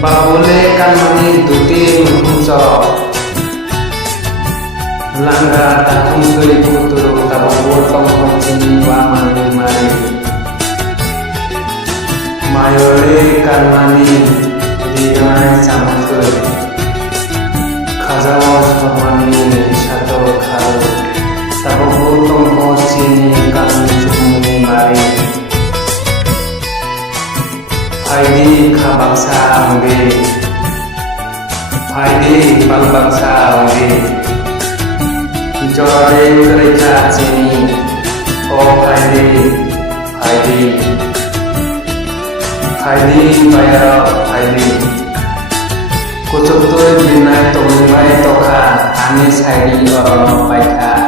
Babole kan mani duti mungso langga takung suri puturu tabur tong kongsi wa mani mari mayore kan mani dirai samke kazawa samani sato kharu tabur tong kongsi kan chumuni mari Haidi kabangsa angge Haidi bangsa angge Jore gereja sini Oh Haidi bayar Haidi Kucuk tu jinai tumai toka Anis Haidi orang baikha